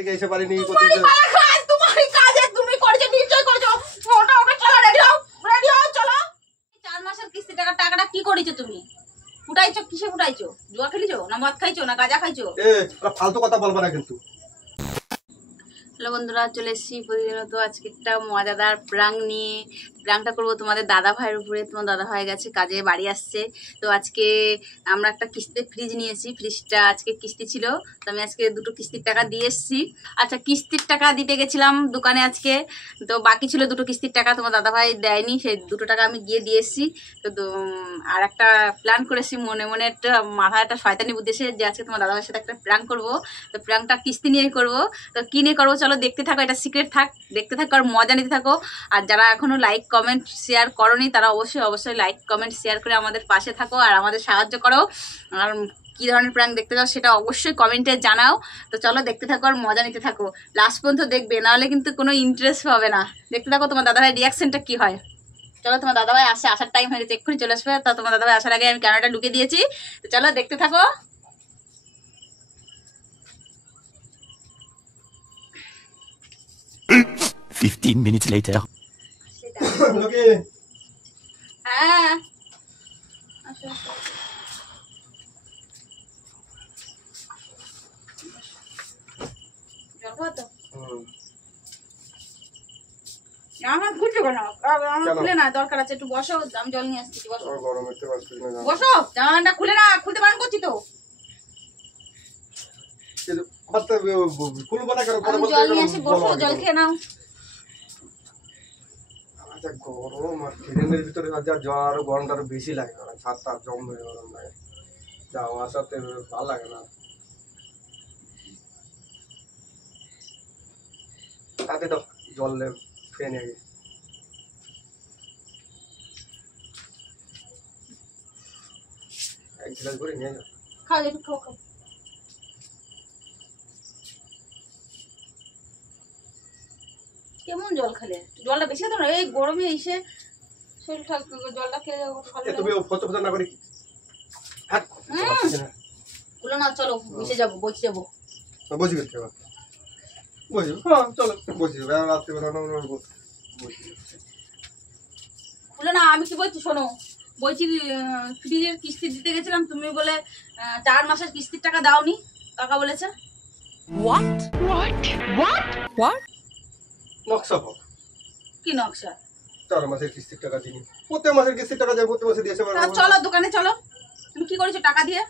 থেকে এসে পারিনি তোমারই পালা কাজ, তোমারই কাজে তুমি করেছো, নিশ্চয় করেছো। ওটা ওকে চলো, রেডি হও চলো। 4 মাসের কিস্তি টাকাটা কি করেছো তুমি? ফুটাইছো, কিসে ফুটাইছো? জুয়া খেলিছো না মদ খাইছো না গাঁজা খাইছো? ফালতু কথা বলবা না কিন্তু। হ্যালো বন্ধুরা, চলে এসেছি প্রতিদিনের তো আজকে একটা মজাদার প্রাঙ্ক নিয়ে। প্রাঙ্কটা করবো তোমাদের দাদা ভাইয়ের উপরে। তোমার দাদা ভাই গেছে কাজে, বাড়ি আসছে। তো আজকে আমরা একটা কিস্তিতে ফ্রিজ নিয়েছি। ফ্রিজটা আজকে কিস্তি ছিল, তো আমি আজকে 2টো কিস্তির টাকা দিয়ে এসেছি। আচ্ছা, কিস্তির টাকা দিতে গেছিলাম দোকানে আজকে, তো বাকি ছিল 2টো কিস্তির টাকা, তোমার দাদা ভাই দেয়নি। সেই 2টো টাকা আমি গিয়ে দিয়ে এসেছি। তো আর একটা প্ল্যান করেছি, মনে মনে একটা মাথায় একটা শয়তানি বুদ্ধি এসে যে আজকে তোমার দাদা ভাইয়ের সাথে একটা প্রাঙ্ক করবো। তো প্রাঙ্কটা কিস্তি নিয়েই করবো। তো কি নিয়ে করবো চলো দেখতে থাকো, এটা সিক্রেট থাক, দেখতে থাকো আর মজা নিতে থাকো। আর যারা এখনো লাইক কমেন্ট শেয়ার করোনি তারা অবশ্যই লাইক কমেন্ট শেয়ার করে আমাদের পাশে থাকো আর আমাদের সাহায্য করো। আর কি ধরনের প্রাঙ্ক দেখতে চাও সেটা অবশ্যই কমেন্টে জানাও। তো চলো দেখতে থাকো আর মজা নিতে থাকো, লাস্ট পর্যন্ত দেখবে, নাহলে কিন্তু কোনো ইন্টারেস্ট পাবে না। দেখতে থাকো তোমার দাদাভাই রিয়াকশনটা কি হয়। চলো, তোমার দাদাভাই আসার টাইম হয়ে গেছে, এক্ষুনি চলে আসবে। তা তোমার দাদাভাই আসার আগে আমি ক্যামেরাটা ঢুকে দিয়েছি। তো চলো দেখতে থাকো। Fifteen minutes later. হ্যাঁ আসো আসো। জল খাওয়া তো? আমার খুলছো কেন? আমার খুলে না, দরকার আছে, একটু বসো, আমি জল নিয়ে আসছি। বসো বসো, জামাটা খুলে না, খুলতে বারণ করছি তো। জল নিয়ে আসি, বসো, জল খেয়ে নাও। গরম আর ট্রেনের ভিতরে যা জল আরো গরমটা আরো বেশি লাগে, সাতটা জম হয়ে গরম লাগে, যাওয়া আসাতে ভালো লাগে না। তাতে তো জল খেয়ে নিয়ে এক গ্লাস করে নিয়ে যাও। খাও, একটু খাও খাও। কেমন জল খেলে? জলটা বেশি খেতে না, এই গরমে এসে শরীরটা, জলটা খেলে তুমি ফটো ফটো না করে খুলে না, চলো বসে যাবো, বসে যাবো। বসে গেছে বসে, হ্যাঁ চলো বসে যাবো রাত্রিবেলা। খুলে না, আমি কি বলছি শোনো, বলছি ফ্রিজের কিস্তি দিতে গেছিলাম, তুমি বলে 4 মাসের কিস্তির টাকা দাওনি, কাকা বলেছে। নকশা হোক কি নকশা? 4 মাসের কিস্তির টাকা দিই, প্রত্যেক মাসের কিস্তির টাকা যায়, প্রত্যেক মাসে দিয়েছে। চলো দোকানে চলো, তুমি কি করেছো টাকা দিয়ে?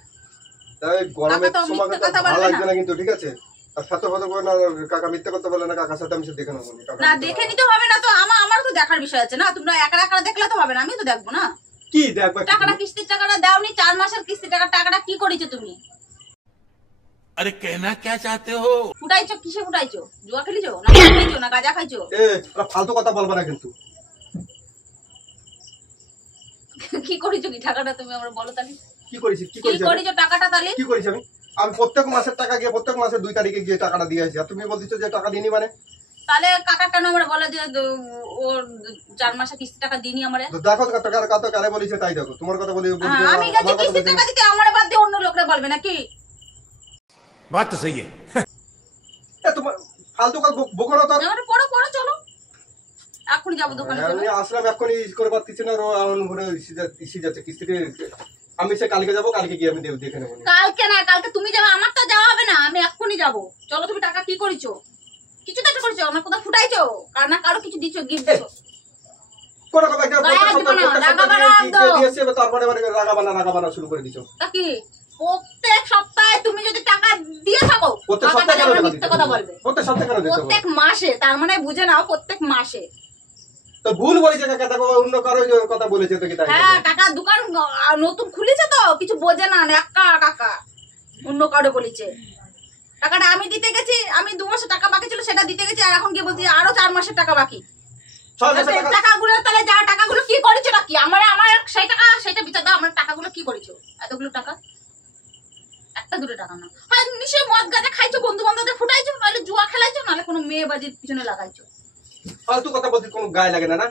গরমের সময় ভালো লাগবে না কিন্তু, ঠিক আছে? আর সাথে কথা বলে না, কাকা মিথ্যা কথা বলে না, কাকার সাথে আমি দেখে নেবো না। দেখে নিতে হবে না তো, আমার তো দেখার বিষয় আছে না, তোমরা একা দেখলে তো হবে না, আমি তো দেখবো না। কি দেখবা? টাকাটা কিস্তির টাকাটা দাওনি, 4 মাসের কিস্তির টাকাটা কি করেছো তুমি? अरे कहना क्या चाहते हो? ফুটাইছো, কিসে ফুটাইছো? জুয়া খেলিছো না মদ খাইছো না গাঁজা খাইছো? ফালতু কথা বলবা না কিন্তু। কি করেছো কি টাকাটা তুমি আমরা বলো তাহলে? কি করেছি? কি করেছো টাকাটা তাহলে? কি করেছি আমি প্রত্যেক মাসের টাকা গিয়ে প্রত্যেক মাসের 2 তারিখে গিয়ে টাকাটা দিয়ে আসি, আর তুমি বলছো যে টাকা দিইনি মানে? তাহলে কাকা কেন আমরা বলে যে ওর 4 মাসের কিস্তি টাকা দিইনি আমারে? দেখো টাকা কারে বলিছে তাই দেখো, তোমার কথা বলি। আমি গেছি কিস্তি টাকা দিতে, আমারে বাদ দিয়ে অন্য লোকরা বলবে নাকি? बात तो सही है। তোমার ফালতু কথা বকো না। তার আমরা পড়ো চলো, এখনই যাবো দোকানে। চলো, আমি আসলাম এখনই করে পাচ্ছি না, এমন করে ইসি যাচ্ছে কিস্তিতে। আমি সে কালকে যাবো, কালকে গিয়ে আমি দেখে নেবো। কালকে না, কালকে তুমি যাবে, আমার তো যাওয়া হবে না, আমি এখনই যাবো। চলো, তুমি টাকা কি করেছো? কিছু তো একটা করেছো, আমার কোথাও ফুটাইছো কার না কারো কিছু দিছো, গিফট দিছো। কোন কথা দিয়েছে, তারপরে রাগাবানা শুরু করে দিছো। কি প্রত্যেক সপ্তাহে তুমি যদি টাকা দিয়ে থাকো, প্রত্যেক সপ্তাহে মিথ্যা কথা বলবে? প্রত্যেক মাসে, তার মানে বুঝে নাও প্রত্যেক মাসে। তো ভুল বলেছে কাকা, দেখো অন্য কারো কথা বলেছে তো কি তাই? হ্যাঁ, কাকা দোকান নতুন খুলেছে তো কিছু বোঝে না, কাকা অন্য কারো বলেছে। টাকাটা আমি দিতে গেছি, আমি 2 মাসের টাকা বাকি ছিল সেটা দিতে গেছি, আর এখন কি বলছি আরো 4 মাসের টাকা বাকি। টাকাগুলো তাহলে যা টাকাগুলো কি করেছো নাকি? আমার সেই টাকা সেটা বিচার দাও, আমার টাকাগুলো কি করেছো? এতগুলো টাকা, 1-2 টাকা না হয় নিশ্চয়ই মদ গাঁজা খাইছো, বন্ধু বান্ধবদের ফুটাইছো, নাহলে জুয়া খেলাইছো, নাহলে কোনো মেয়ে বাজির পিছনে লাগাইছো। ফালতু কথা বলতে কোনো গায়ে লাগে না। না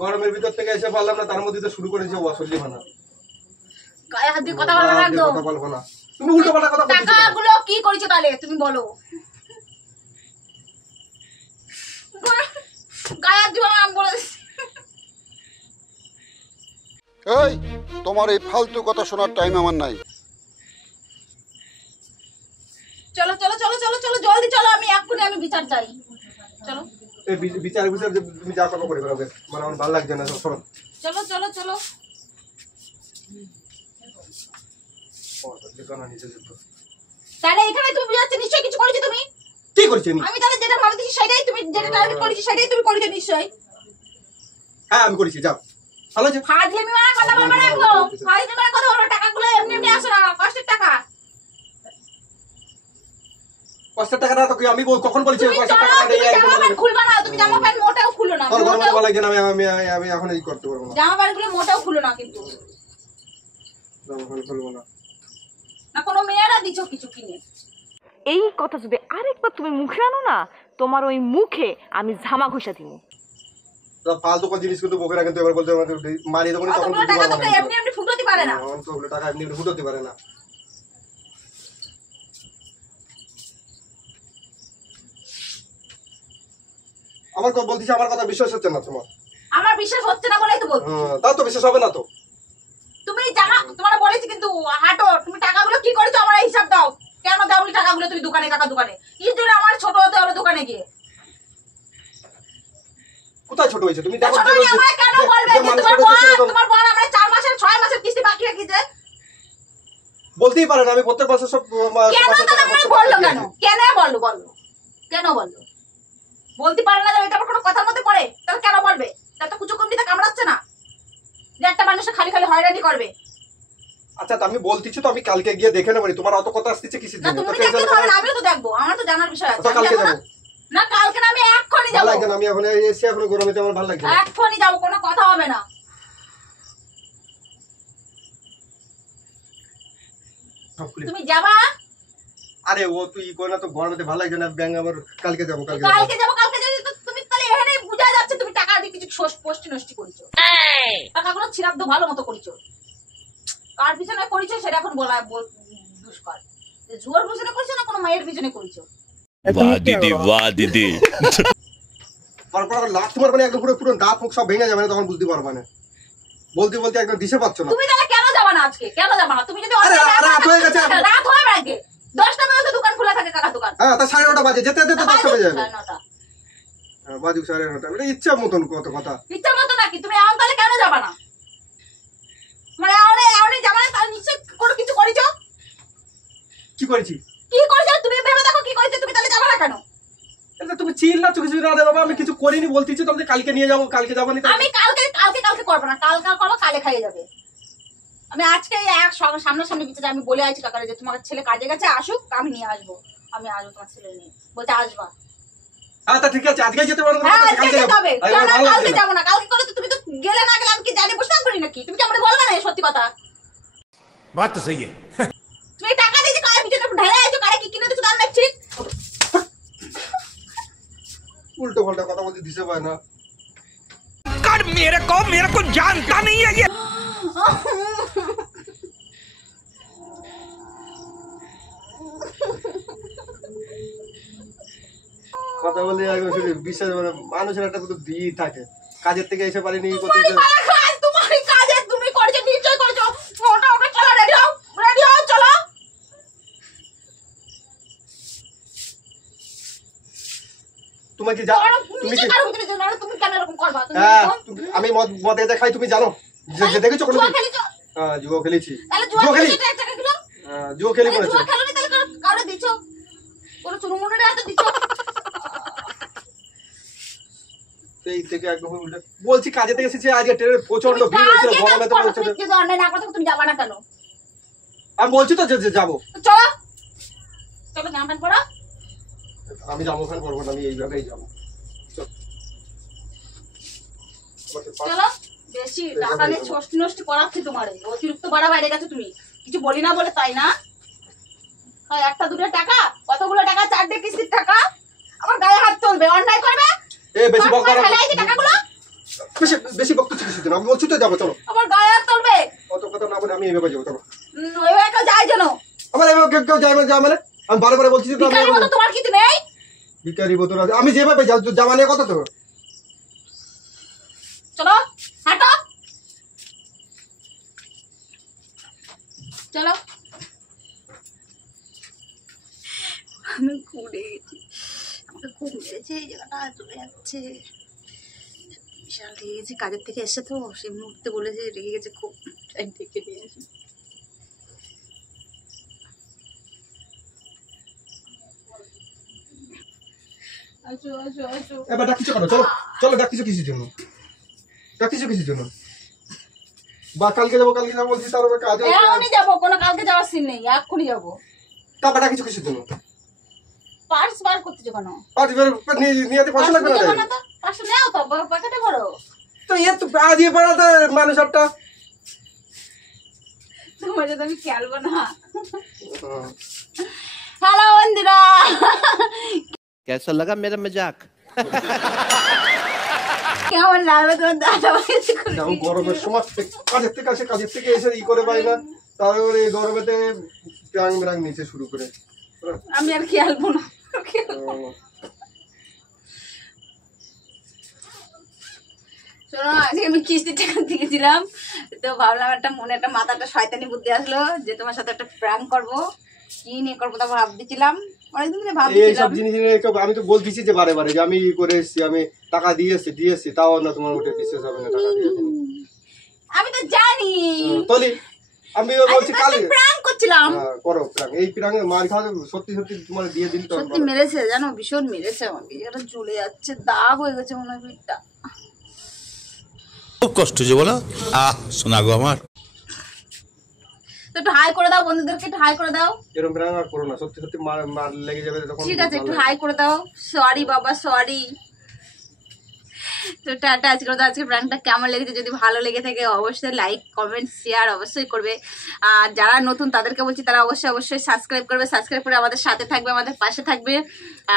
গরমের ভিতর থেকে এসে পারলাম না, তার মধ্যে তো শুরু করেছে অসল্লি মানা। গায়ে হাত দিয়ে কথা বলা লাগতো। কথা বলবো না, তুমি উল্টো পাল্টা কথা বলছো। টাকাগুলো কি করেছো তাহলে তুমি বলো। গায়ের দিবা নাম বলে দিচ্ছি। এই তোমার এই ফালতু কথা শোনার টাইম আমার নাই। চলো চলো চলো চলো চলো জলদি চলো, আমি এক্ষুনি আমি বিচার চাই। চলো এই বিচার যে তুমি যা করবে করে ফেলবে, মানে আমার ভালো লাগছে না সব সময়। চলো চলো চলো। তাহলে এখানে তুমি বুঝাচ্ছ নিশ্চয়ই কিছু করেছো তুমি। কি করেছি আমি তাহলে যেটা ভাবতেছি সেটাই তুমি, যেটা টার্গেট করেছি সেটাই তুমি করেছো নিশ্চয়ই। হ্যাঁ আমি করেছি, যাও ভালো আছে। ফাজলামি মারা কথা বলবো না একদম, ফাজলামি মারা কথা বলবো। টাকাগুলো এমনি এমনি আসে না, কষ্টের টাকা। কষ্টের টাকা না তো আমি কখন বলেছি তুমি কষ্টের টাকা জামা নেই? প্যান্ট খুলবা না, তুমি জামা প্যান্ট মোটেও খুলো না। আমার গরম ভালো লাগছে না, আমি এখন এই করতে পারবো না। জামা প্যান্ট গুলো মোটেও খুলো না কিন্তু, জামা প্যান্ট খুলবো না। না কোনো মেয়েরা দিছো কিছু কিনে। এই কথা যদি আরেকবার তুমি মুখে আনো না, তোমার ওই মুখে আমি ঝামা ঘষা দিব। ফালতু কোন জিনিস কিন্তু বকে না, কিন্তু এবার বলতে মারি দেবো তখন অতগুলো টাকা তো এমনি এমনি ফুটোতে পারে না। অতগুলো টাকা এমনি ফুটোতে পারে না। আমার কথা বলতেছি, আমার কথা বিশ্বাস হচ্ছে না তোমার। আমার বিশ্বাস হচ্ছে না বলেই তো বলছি। তাও তো বিশ্বাস হবে না তো। তুমি জামা তোমার বলেছি কিন্তু হাঁটো, তুমি টাকাগুলো কি করেছো আমার হিসাব দাও। কেন দাওনি টাকাগুলো তুমি দোকানে, কাকা দোকানে? কি জন্য আমার ছোট হতে হলো দোকানে গিয়ে? কোথায় ছোট হয়েছে তুমি? দেখো ছোট হয়ে আমার কেন বলবে যে তোমার বড় আমার 4 মাসের 6 মাসের কিস্তি বাকি রেখেছে? বলতেই পারে না, আমি প্রত্যেক মাসে সব কেন তাহলে আমাকে বললো কেন? কেন বললো বললো? কেন বললো? বলতে পারে না, এটা আমার কোনো কথার মধ্যে পড়ে? তাহলে কেন বলবে? তাহলে তো কুচকুন্ডিতে কামড়াচ্ছে না যে একটা মানুষের খালি খালি হয়রানি করবে। আচ্ছা তো আমি বলতেছি তো, আমি কালকে গিয়ে দেখে নেবো। তোমার অত কথা আসছে কিসের না জন্য? তুমি দেখতে তো হবে না, আমিও তো দেখবো, আমার তো জানার বিষয় আছে। আচ্ছা কালকে যাবো। না কালকে না, আমি এক্ষুনি ভালো যাবো। লাগছে না, আমি এখন এসে এখন গরমেতে আমার ভালো লাগছে না। এক্ষুনি যাবো, কোনো কথা হবে না। তুমি যাবা? আরে ও তুই করে না তো, গরমেতে ভালো লাগছে না। ব্যাংক আমার কালকে যাবো, কালকে কালকে যাবো তো তুমি তাহলে এখানে বোঝা যাচ্ছে তুমি টাকা দিয়ে কিছু পোস্টি নষ্টি করেছো। টাকাগুলো ছিরাদ্দ ভালো মতো করেছো। কার পিছনে করেছো সেটা এখন বলা দুষ্কর। জুয়ার পিছনে করেছো না কোনো মায়ের পিছনে করেছো? वाह दीदी वाह दीदी তারপর লাস্ট তোমার মানে একদম পুরো পুরো দাঁত মুখ সব ভেঙে যাবে না, তখন বুঝতে পারবা না। বলতে বলতে একদম দিশে পাচ্ছ না। তুমি তাহলে কেন যাবা না আজকে? কেন যাবা না? তুমি যদি রাত হয়ে গেছে। রাত হয়ে গেছে 10টা পর্যন্ত দোকান খোলা থাকে, কাকা দোকান। হ্যাঁ তা 9:30 বাজে, যেতে যেতে 10টা বেজে যাবে। 9:30 বাজুক 9:30। এটা ইচ্ছা মতন কত কথা। ইচ্ছা মতো নাকি? তুমি এখন তাহলে কেন যাবা না? মানে আরে যাবা না, তাহলে নিশ্চয় কোনো কিছু করেছো। কি করেছি? কি করেছো তুমি ভেবে দেখো, কি করেছো তুমি, তাহলে যাবা না কেন? এটা তুমি চিল না, কিছু না দে বাবা, আমি কিছু করিনি বলতেছি তো। কালকে নিয়ে যাবো, কালকে যাবো না। আমি কালকে করবো না, কাল করবো, কালে খাইয়ে যাবে। আমি আজকে এক সামনাসামনি বিচারে আমি বলে আছি কাকারে যে তোমার ছেলে কাজে গেছে, আসুক আমি নিয়ে আসবো। আমি আসবো তোমার ছেলে নিয়ে, বলতে আসবা। হ্যাঁ তা ঠিক আছে, আজকে যেতে পারবো না, হ্যাঁ কালকে আজকে যেতে হবে। যাবো। কেন ভালো লাগছে কালকে না। যাবো না? কালকে করে তো তুমি তো গেলে না গেলে আমি কি জানি বসে থাকবো নাকি? তুমি কি আমাকে বলবে না সত্যি কথা? बात तो सही है তুমি টাকা দিয়েছো কারে পিছনে ঢেলে আছো, কারে কি কিনে দিছো তার নাম ঠিক। উল্টো পাল্টা কথা বলতে দিশে পায় না। कर मेरे को जानता नहीं है ये কথা বলে একদম শুধু বিশ্বাস মানে মানুষের একটা তো দিই থাকে। কাজের থেকে এসে পারিনি তোমারই পালা কাজ, তোমারই কাজে তুমি করেছো, নিশ্চয় করেছো। ওটা চলো, রেডি হও চলো। তোমাকে যা তুমি কি তুমি কেন এরকম করবা? হ্যাঁ আমি মদ দেখাই, তুমি জানো যে দেখেছো কোনো? জুয়া খেলেছো? হ্যাঁ জুয়া খেলেছি। তাহলে জুয়া জুয়া খেলি। খেলেছো এক টাকা কিলো? জুয়া খেলি করেছে। জুয়া খেলোনি তাহলে কারো দিছো? কোনো চুরমুনের হাতে দিছো? সেই থেকে একদম উল্টো বলছি। কাজে থেকে এসেছি আজকে, ট্রেনের প্রচন্ড ভিড় হয়েছিল, গরমে তো হচ্ছে। তুমি যদি অন্যায় না করো তুমি যাবা না কেন? আমি বলছি তো যে যাবো। চলো চলো, জামা প্যান্ট পরো। আমি যাবো, ওখানে করবো না, আমি এই জায়গায় যাবো। চলো, বেশি টাকা নিয়ে ছোট নষ্ট করাচ্ছি তোমার, অতিরিক্ত বাড়া বাইরে গেছে। তুমি কিছু বলি না বলে তাই না? একটা দুটো টাকা, কতগুলো টাকা, 4টে কিস্তির টাকা, আমার গায়ে হাত চলবে, অন্যায় করবে। বেশি বক করা, টাকাগুলো বেশি বকতেছি কিছু দিন। আমি বলছি তো যাবো, চলো। আমার গায়ে হাত চলবে। অত কথা না বলে আমি এইভাবে যাবো, চলো। ওইভাবে কেউ যায় যেন, আমার এবার কেউ যায় মানে আমি বারে বারে বলছি যে তো আমি ভিখারির মতো তোমার কিছু নেই। ভিখারি বোতল আছে আমি যেভাবে জামা নিয়ে কথা তো চলো হাঁটো, চলো। আমি ঘুরে গেছি, আমাকে খুব মেরেছে, এই জায়গাটা চলে যাচ্ছে, বিশাল রেগে গেছি। কাজের থেকে এসে তো সেই মুহূর্তে বলেছে, রেগে গেছে খুব, ডেকে নিয়ে আসি। আসো আসো আসো। এবার ডাকছো কেন? চলো চলো, ডাকছো কিসের জন্য? ডাকছো কিসের জন্য? বা কালকে যাবো বলছি, তার উপর কাজ এখনই যাবো, কোনো কালকে যাওয়ার সিন নেই, এক্ষুনি যাবো। তারপর ডাকছো কিসের জন্য? পার্স বার করতেছো কেন? পাঁচ নিয়ে 500 লাগবে না? পার্স নেও তো, পকেটে ভরো। তো এর তো দিয়ে পড়াতে মানুষ একটা তোমার সাথে আমি খেলবো না। হ্যালো বন্ধুরা, कैसा लगा मेरा मजाक? কেমন লাগবে তোমার দাদা ভাইয়ের যেমন গরমের সময় কাজের থেকে এসে ই করে পাই না, তারপরে এই গরমেতে প্রাং নিচে শুরু করে আমি আর খেলবো না। শোনো, আজকে আমি কিস্তির টাকা দিয়েছিলাম, তো ভাবলাম একটা মনে একটা মাথাটা শয়তানি বুদ্ধি আসলো যে তোমার সাথে একটা প্র্যাঙ্ক করবো। কি নিয়ে করবো তা ভাবতেছিলাম, অনেকদিন ধরে এইসব ভাবতেছিলাম। জিনিস নিয়ে আমি তো বলতেছি যে বারে বারে যে আমি ই করে এসেছি, আমি টাকা দিয়েছি, তাও না তোমার উঠে বিশ্বাস হবে না টাকা দিয়েছি। আমি তো জানি তলি আমি বলছি কালকে প্র্যাঙ্ক করছিলাম। করো প্রাং, এই প্রাঙে মার খাওয়া সত্যি তোমার দিয়ে দিন তো সত্যি মেরেছে, জানো ভীষণ মেরেছে আমাকে, এটা জ্বলে যাচ্ছে, দাগ হয়ে গেছে মনে হয় পিঠটা। খুব কষ্ট যে বলো, শোনা গো আমার। তো একটু হাই করে দাও বন্ধুদেরকে, একটু হাই করে দাও। এরকম প্রাং আর করো না, সত্যি মার লেগে যাবে তখন। ঠিক আছে, একটু হাই করে দাও। সরি বাবা, সরি। তো টাটা, আজকে প্র্যাঙ্কটা কেমন লেগেছে, যদি ভালো লেগে থাকে অবশ্যই লাইক কমেন্ট শেয়ার অবশ্যই করবে। আর যারা নতুন তাদেরকে বলছি তারা অবশ্যই সাবস্ক্রাইব করবে, সাবস্ক্রাইব করে আমাদের সাথে থাকবে, আমাদের পাশে থাকবে,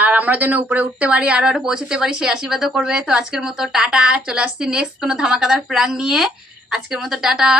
আর আমরা যেন উপরে উঠতে পারি, আরো পৌঁছতে পারি, সেই আশীর্বাদও করবে। তো আজকের মতো টাটা, চলে আসছি নেক্সট কোনো ধামাকাদার প্র্যাঙ্ক নিয়ে। আজকের মতো টাটা।